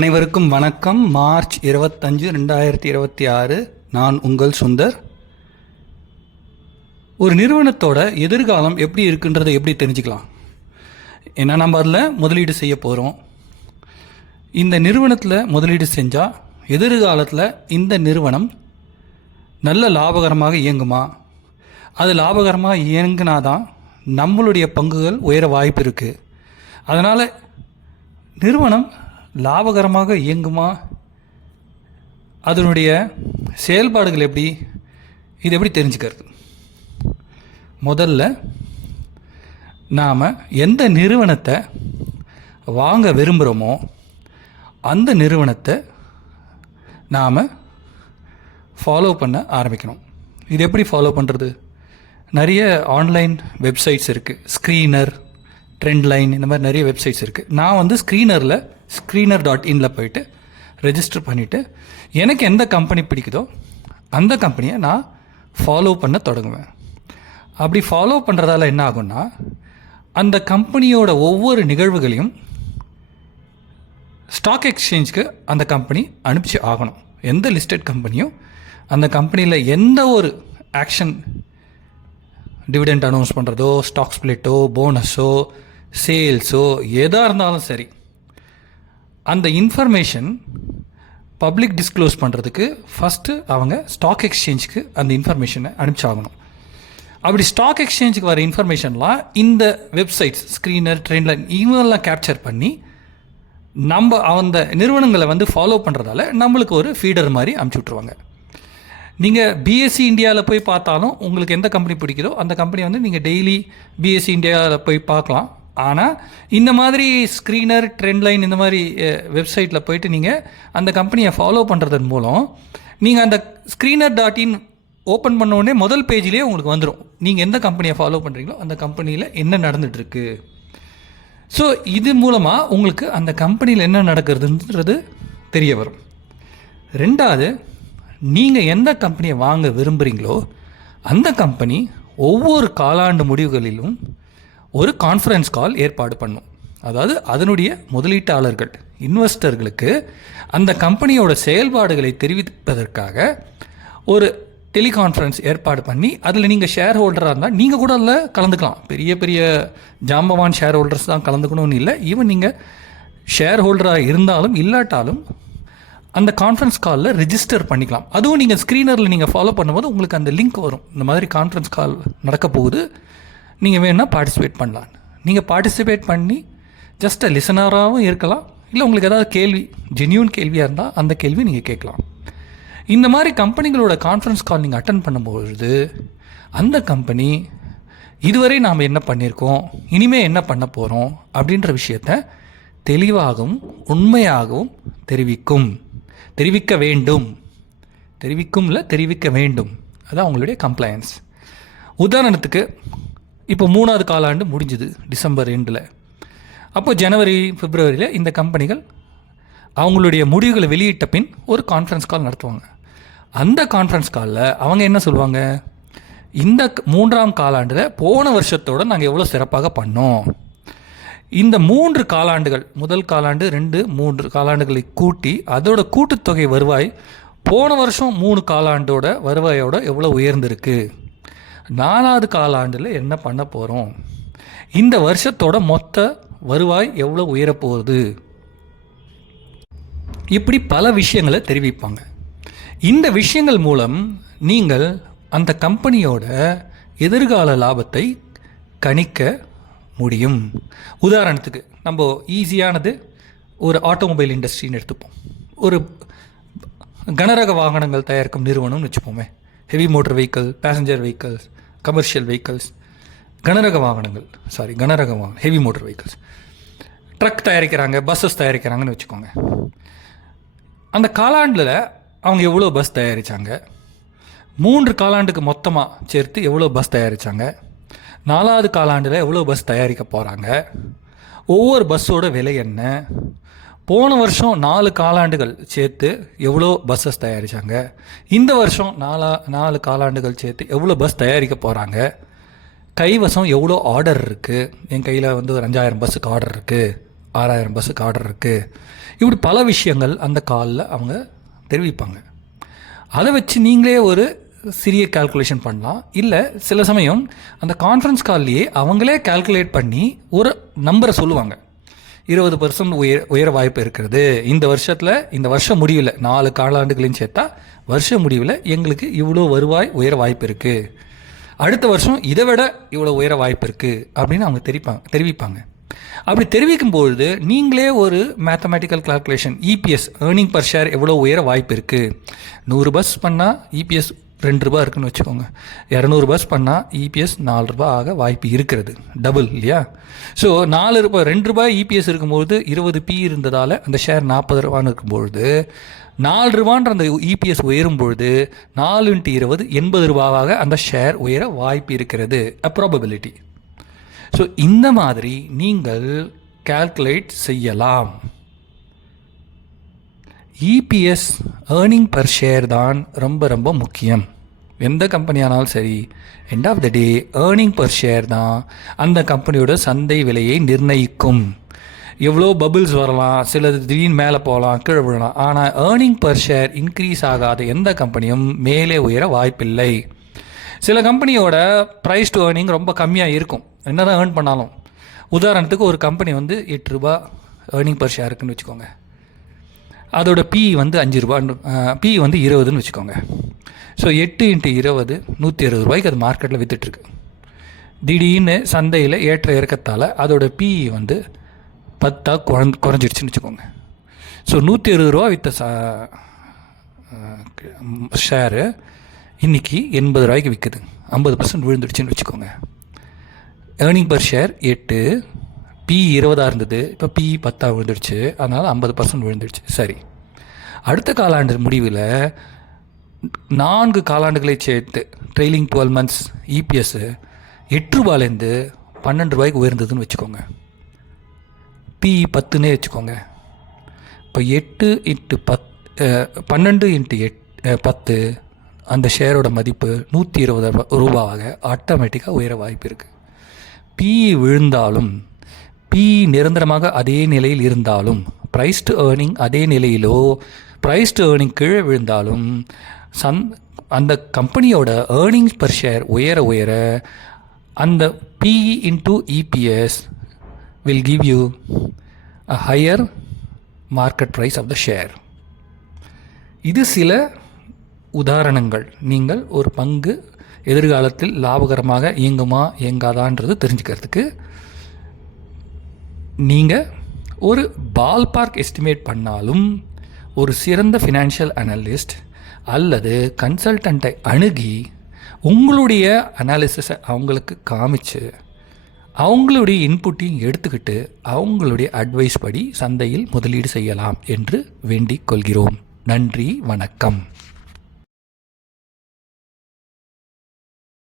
அனைவருக்கும் வணக்கம். மார்ச் 25, 2026. நான் உங்கள் சுந்தர். ஒரு நிறுவனத்தோட எதிர்காலம் எப்படி இருக்குன்றதை எப்படி தெரிஞ்சுக்கலாம்? ஏன்னா நம்ம அதில் முதலீடு செய்ய போகிறோம். இந்த நிறுவனத்தில் முதலீடு செஞ்சால் எதிர்காலத்தில் இந்த நிறுவனம் நல்ல லாபகரமாக இயங்குமா? அது லாபகரமாக இயங்கினாதான் நம்மளுடைய பங்குகள் உயர வாய்ப்பு இருக்குது. அதனால் நிறுவனம் லாபகரமாக இயங்குமா, அதனுடைய செயல்பாடுகள் எப்படி, இது எப்படி தெரிஞ்சுக்கிறது? முதல்ல நாம் எந்த நிறுவனத்தை வாங்க விரும்புகிறோமோ அந்த நிறுவனத்தை நாம் ஃபாலோ பண்ண ஆரம்பிக்கணும். இது எப்படி ஃபாலோ பண்ணுறது? நிறைய ஆன்லைன் வெப்சைட்ஸ் இருக்குது. ஸ்க்ரீனர், ட்ரெண்ட் லைன், இந்த மாதிரி நிறைய வெப்சைட்ஸ் இருக்குது. நான் screener.inல போயிட்டு ரெஜிஸ்டர் பண்ணிவிட்டு எனக்கு எந்த கம்பெனி பிடிக்குதோ அந்த கம்பெனியை நான் ஃபாலோ பண்ண தொடங்குவேன். அப்படி ஃபாலோ பண்ணுறதால என்ன ஆகும்னா, அந்த கம்பெனியோட ஒவ்வொரு நிகழ்வுகளையும் ஸ்டாக் எக்ஸ்சேஞ்சுக்கு அந்த கம்பெனி அனுப்பிச்சு ஆகணும். எந்த லிஸ்டட் கம்பெனியும் அந்த கம்பெனியில் எந்த ஒரு ஆக்ஷன், டிவிடெண்ட் அனௌன்ஸ் பண்ணுறதோ, ஸ்டாக் ஸ்ப்ளிட்டோ, போனஸோ, சேல்ஸோ எதாக இருந்தாலும் சரி, அந்த இன்ஃபர்மேஷன் பப்ளிக் டிஸ்க்ளோஸ் பண்ணுறதுக்கு ஃபஸ்ட்டு அவங்க ஸ்டாக் எக்ஸ்சேஞ்சுக்கு அந்த இன்ஃபர்மேஷனை அனுப்பிச்சாகணும். அப்படி ஸ்டாக் எக்ஸ்சேஞ்சுக்கு வர இன்ஃபர்மேஷன்லாம் இந்த வெப்சைட்ஸ், ஸ்க்ரீனர், ட்ரெண்ட்லைன், இவங்கெல்லாம் கேப்சர் பண்ணி நம்ம அந்த நிறுவனங்களை ஃபாலோ பண்ணுறதால நம்மளுக்கு ஒரு ஃபீடர் மாதிரி அனுப்பிச்சி விட்ருவாங்க. நீங்கள் பிஎஸ்சி இந்தியாவில் போய் பார்த்தாலும் உங்களுக்கு எந்த கம்பெனி பிடிக்குதோ அந்த கம்பெனி நீங்கள் டெய்லி பிஎஸ்சி இந்தியாவில் போய் பார்க்கலாம். ஆனால் இந்த மாதிரி ஸ்க்ரீனர், ட்ரெண்ட்லைன், இந்த மாதிரி வெப்சைட்டில் போயிட்டு நீங்கள் அந்த கம்பெனியை ஃபாலோ பண்ணுறதன் மூலம் நீங்கள் அந்த screener.in ஓப்பன் பண்ண உடனே முதல் பேஜ்லேயே உங்களுக்கு வந்துடும் நீங்கள் எந்த கம்பெனியை ஃபாலோ பண்ணுறீங்களோ அந்த கம்பெனியில் என்ன நடந்துகிட்ருக்கு. ஸோ இது மூலமாக உங்களுக்கு அந்த கம்பெனியில் என்ன நடக்கிறதுன்றது தெரிய வரும். ரெண்டாவது, நீங்கள் எந்த கம்பெனியை வாங்க விரும்புகிறீங்களோ அந்த கம்பெனி ஒவ்வொரு காலாண்டு முடிவுகளிலும் ஒரு கான்ஃபரன்ஸ் கால் ஏற்பாடு பண்ணும். அதாவது அதனுடைய முதலீட்டாளர்கள், இன்வெஸ்டர்களுக்கு அந்த கம்பெனியோட செயல்பாடுகளை தெரிவிப்பதற்காக ஒரு டெலிகான்ஃபரன்ஸ் ஏற்பாடு பண்ணி அதில் நீங்கள் ஷேர் ஹோல்டராக இருந்தால் நீங்கள் கூட அதில் கலந்துக்கலாம். பெரிய பெரிய ஜாம்பவான் ஷேர் ஹோல்டர்ஸ் தான் கலந்துக்கணும்னு இல்லை. ஈவன் நீங்கள் ஷேர் ஹோல்டராக இருந்தாலும் இல்லாட்டாலும் அந்த கான்ஃபரன்ஸ் காலில் ரெஜிஸ்டர் பண்ணிக்கலாம். அதுவும் நீங்கள் ஸ்க்ரீனரில் நீங்கள் ஃபாலோ பண்ணும்போது உங்களுக்கு அந்த லிங்க் வரும், இந்த மாதிரி கான்ஃபரன்ஸ் கால் நடக்க போகுது, நீங்கள் வேணும்னா பார்ட்டிசிபேட் பண்ணலாம். நீங்கள் பார்ட்டிசிபேட் பண்ணி ஜஸ்ட் லிசனராகவும் இருக்கலாம். இல்லை உங்களுக்கு ஏதாவது கேள்வி, ஜென்யூன் கேள்வியாக இருந்தால் அந்த கேள்வி நீங்கள் கேட்கலாம். இந்த மாதிரி கம்பெனிகளோட கான்ஃபரன்ஸ் கால் நீங்கள் அட்டன் பண்ணும்பொழுது அந்த கம்பெனி இதுவரை நாம் என்ன பண்ணியிருக்கோம், இனிமேல் என்ன பண்ண போகிறோம் அப்படின்ற விஷயத்தை தெளிவாகவும் உண்மையாகவும் தெரிவிக்க வேண்டும். தெரிவிக்க வேண்டும். அதான் உங்களுடைய கம்ப்ளையன்ஸ். உதாரணத்துக்கு இப்போ 3வது காலாண்டு முடிஞ்சுது டிசம்பர் எண்டில். அப்போ ஜனவரி, பிப்ரவரியில் இந்த கம்பெனிகள் அவங்களுடைய முடிவுகளை வெளியிட்ட பின் ஒரு கான்ஃபரன்ஸ் கால் நடத்துவாங்க. அந்த கான்ஃபரன்ஸ் காலில் அவங்க என்ன சொல்லுவாங்க, இந்த 3ஆம் காலாண்டில் போன வருஷத்தோடு நாங்கள் எவ்வளோ சிறப்பாக பண்ணோம், இந்த 3 காலாண்டுகள், முதல் காலாண்டு 2, 3 காலாண்டுகளை கூட்டி அதோட கூட்டுத்தொகை வருவாய் போன வருஷம் 3 காலாண்டோட வருவாயோட எவ்வளோ உயர்ந்திருக்கு, 4வது காலாண்டில் என்ன பண்ண போகிறோம், இந்த வருஷத்தோட மொத்த வருவாய் எவ்வளோ உயரப்போகுது, இப்படி பல விஷயங்களை தெரிவிப்பாங்க. இந்த விஷயங்கள் மூலம் நீங்கள் அந்த கம்பெனியோட எதிர்கால லாபத்தை கணிக்க முடியும். உதாரணத்துக்கு நம்ம ஈஸியானது ஒரு ஆட்டோமொபைல் இண்டஸ்ட்ரின்னு எடுத்துப்போம். ஒரு கனரக வாகனங்கள் தயாரிக்கும் நிறுவனம்னு வச்சுப்போமே. Heavy motor vehicle, passenger vehicles, commercial vehicles, கனரக வாகனங்கள், ஹெவி மோட்டர் வெஹிக்கிள்ஸ், ட்ரக் தயாரிக்கிறாங்க, பஸ்ஸஸ் தயாரிக்கிறாங்கன்னு வச்சுக்கோங்க. அந்த காலாண்டில் அவங்க எவ்வளோ பஸ் தயாரித்தாங்க, 3 காலாண்டுக்கு மொத்தமாக சேர்த்து எவ்வளோ பஸ் தயாரித்தாங்க, 4வது காலாண்டில் எவ்வளோ பஸ் தயாரிக்க போகிறாங்க, ஒவ்வொரு பஸ்ஸோட விலை என்ன, போன வருஷம் 4 காலாண்டுகள் சேர்த்து எவ்வளோ பஸ்ஸஸ் தயாரித்தாங்க, இந்த வருஷம் 4 காலாண்டுகள் சேர்த்து எவ்வளோ பஸ் தயாரிக்க போகிறாங்க, கைவசம் எவ்வளோ ஆர்டர் இருக்குது, என் கையில் ஒரு 5000 பஸ்ஸுக்கு ஆர்டர் இருக்குது, 6000 பஸ்ஸுக்கு ஆர்டர் இருக்குது. இப்படி பல விஷயங்கள் அந்த காலில் அவங்க தெரிவிப்பாங்க. அதை வச்சு நீங்களே ஒரு சிறிய கால்குலேஷன் பண்ணலாம். இல்லை சில சமயம் அந்த கான்ஃபரன்ஸ் கால்லையே அவங்களே கால்குலேட் பண்ணி ஒரு நம்பரை சொல்லுவாங்க. 20% உயர வாய்ப்பு இருக்கிறது இந்த வருஷம் முடிவில் 4 காலாண்டுகளையும் சேர்த்தா வருஷ முடிவில் எங்களுக்கு இவ்வளோ வருவாய் உயர வாய்ப்பு இருக்குது, அடுத்த வருஷம் இதை விட இவ்வளோ உயர வாய்ப்பு இருக்குது அப்படின்னு அவங்க தெரிவிப்பாங்க. அப்படி தெரிவிக்கும்பொழுது நீங்களே ஒரு mathematical calculation, EPS earning per share எவ்வளோ உயர வாய்ப்பு இருக்குது. 100 பஸ் பண்ணால் இபிஎஸ் 2 ரூபா இருக்குன்னு வச்சுக்கோங்க. 200 பஸ் பண்ணால் இபிஎஸ் 4 ரூபா ஆக வாய்ப்பு இருக்கிறது, டபுள் இல்லையா? ஸோ 2 ரூபாய் இபிஎஸ் இருக்கும்பொழுது 20 பி இருந்ததால் அந்த ஷேர் 40 ரூபான்னு இருக்கும்பொழுது 4 ரூபான்ற அந்த இபிஎஸ் உயரும்பொழுது 4 × 20 80 ரூபாவாக அந்த ஷேர் உயர வாய்ப்பு இருக்கிறது, ப்ராபபிலிட்டி. ஸோ இந்த மாதிரி நீங்கள் கால்குலேட் செய்யலாம். இபிஎஸ் ஏர்னிங் பர் ஷேர் தான் ரொம்ப ரொம்ப முக்கியம். எந்த கம்பெனியானாலும் சரி, end of the day earning per share தான் அந்த கம்பெனியோட சந்தை விலையை நிர்ணயிக்கும். எவ்வளோ பபிள்ஸ் வரலாம், சிலது திடீர்னு மேலே போகலாம், கீழே விழலாம். ஆனால் ஏர்னிங் பர் ஷேர் இன்க்ரீஸ் ஆகாத எந்த கம்பெனியும் மேலே உயர வாய்ப்பில்லை. சில கம்பெனியோட ப்ரைஸ் டு ஏர்னிங் ரொம்ப கம்மியாக இருக்கும், என்ன தான் ஏர்ன் பண்ணாலும். உதாரணத்துக்கு ஒரு கம்பெனி 8 ரூபா ஏர்னிங் பர் ஷேர் இருக்குன்னு வச்சுக்கோங்க. அதோட பி 5 ரூபா, பி 20ன்னு வச்சுக்கோங்க. ஸோ 8 × 20 160 ரூபாய்க்கு அது மார்க்கெட்டில் விற்றுட்டுருக்கு. திடீர்னு சந்தையில் ஏற்ற இறக்கத்தால் அதோட பி 10 குறைஞ்சிடுச்சுன்னு வச்சுக்கோங்க. ஸோ 160 ரூபா விற்ற ஷேரு இன்றைக்கி 80 ரூபாய்க்கு விற்குது, 50% விழுந்துடுச்சுன்னு வச்சுக்கோங்க. ஏர்னிங் பர் ஷேர் 8, பி 20 இருந்தது, இப்போ பி 10 விழுந்துடுச்சு, அதனால் 50% விழுந்துடுச்சு. சரி, அடுத்த காலாண்டு முடிவில் 4 காலாண்டுகளை சேர்த்து ட்ரெயிலிங் 12 months இபிஎஸ் 8 ரூபாயிலேருந்து 12 ரூபாய்க்கு உயர்ந்ததுன்னு வச்சுக்கோங்க. பி 10ன்னே வச்சுக்கோங்க. இப்போ 8 × 12 × 10 அந்த ஷேரோட மதிப்பு 120 ரூபாவாக ஆட்டோமேட்டிக்காக உயர வாய்ப்பு இருக்குது. பி விழுந்தாலும், பி நிரந்தரமாக அதே நிலையில் இருந்தாலும், ப்ரைஸ் டு ஏர்னிங் அதே நிலையிலோ ப்ரைஸ் டு ஏர்னிங் கீழே விழுந்தாலும் அந்த கம்பெனியோட ஏர்னிங்ஸ் பர் ஷேர் உயர உயர அந்த PE into EPS will give you a higher market price of the share. இது சில உதாரணங்கள். நீங்கள் ஒரு பங்கு எதிர்காலத்தில் லாபகரமாக இயங்குமா இயங்காதான்றது தெரிஞ்சுக்கிறதுக்கு நீங்கள் ஒரு பால் பார்க் எஸ்டிமேட் பண்ணாலும் ஒரு சிறந்த ஃபினான்ஷியல் அனலிஸ்ட் அல்லது கன்சல்டண்ட்டை அணுகி உங்களுடைய அனாலிசிஸை அவங்களுக்கு காமிச்சு அவங்களுடைய இன்புட்டையும் எடுத்துக்கிட்டு அவங்களுடைய அட்வைஸ் படி சந்தையில் முதலீடு செய்யலாம் என்று வேண்டிக் கொள்கிறோம். நன்றி, வணக்கம்.